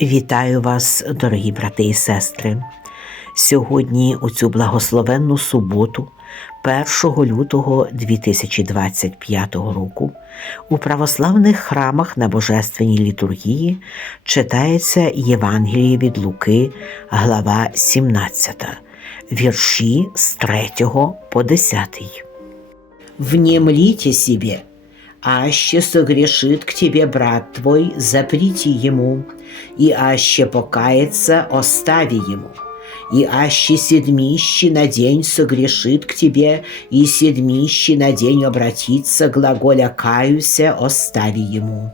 Вітаю вас, дорогі брати і сестри. Сьогодні, у цю благословенну суботу, 1 лютого 2025 року, у православних храмах на Божественній літургії читається Євангеліє від Луки, глава 17, вірші з 3 по 10. внемлите себе, аще согрешит к тебе брат твой, запрети ему, и аще покается, остави ему. И аще седмищи на день согрешит к тебе, и седмищи на день обратится, глаголя «каюся», остави ему.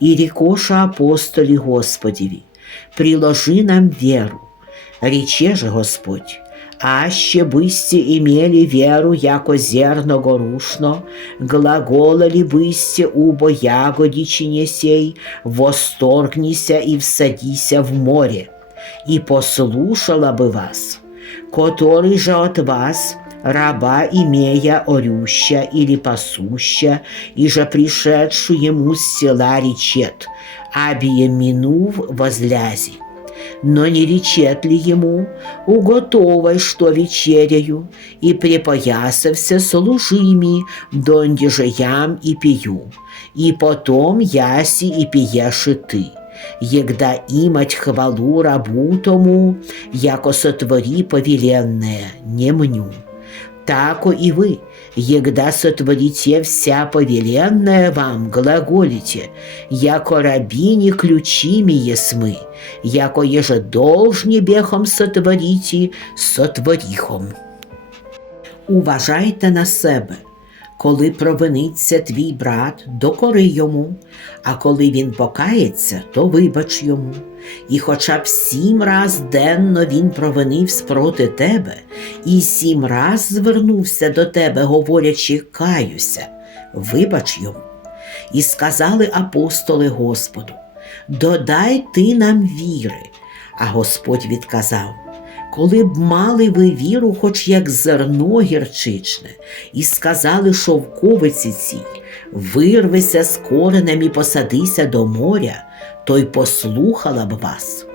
И рекоша апостолі Господеві, приложи нам веру, рече же Господь, аще бысте имели веру, яко зерно горушно, глаголали бысте убо ягодичине сей, восторгнися и всадися в море, и послушала бы вас, который же от вас, раба имея орюща или пасуща, и же пришедшую ему с села речет, абие минув возлязи но не речет ли ему, уготовай, что вечеряю, и припоясався служими, донде же ям и пью, и потом яси и пиешь ты, егда имать хвалу рабу тому, яко сотвори повеленное, не мню. Тако и вы, егда сотворите вся повеленная вам, глаголите, яко рабини ключими есмы, яко еже должни бехом сотворите, сотворихом. Уважайте на себе, коли провиниться твій брат, докори йому, а коли він покається, то вибач йому. І хоча б сім раз денно він провинився проти тебе, і сім раз звернувся до тебе, говорячи, каюся, вибач йому. І сказали апостоли Господу: Додай ти нам віри. А Господь відказав: коли б мали ви віру, хоч як зерно гірчичне, і сказали шовковиці цій, вирвися з коренем і посадися до моря, то й послухала б вас.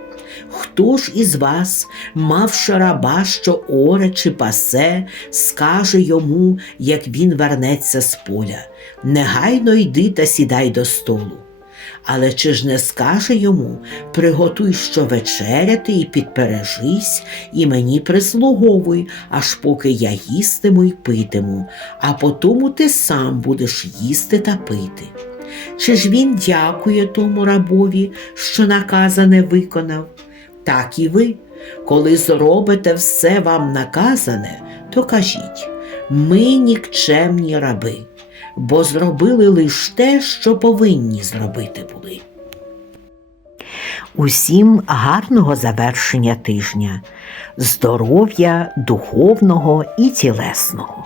Хто ж із вас, мавши раба, що оре чи пасе, скаже йому, як він вернеться з поля, негайно йди та сідай до столу. Але чи ж не скаже йому приготуй що вечеряти і підпережись, і мені прислуговуй, аж поки я їстиму й питиму, а потому ти сам будеш їсти та пити. Чи ж він дякує тому рабові, що наказане виконав? Так і ви, коли зробите все вам наказане, то кажіть ми нікчемні раби, бо зробили лиш те, що повинні зробити були. Усім гарного завершення тижня, здоров'я духовного і тілесного.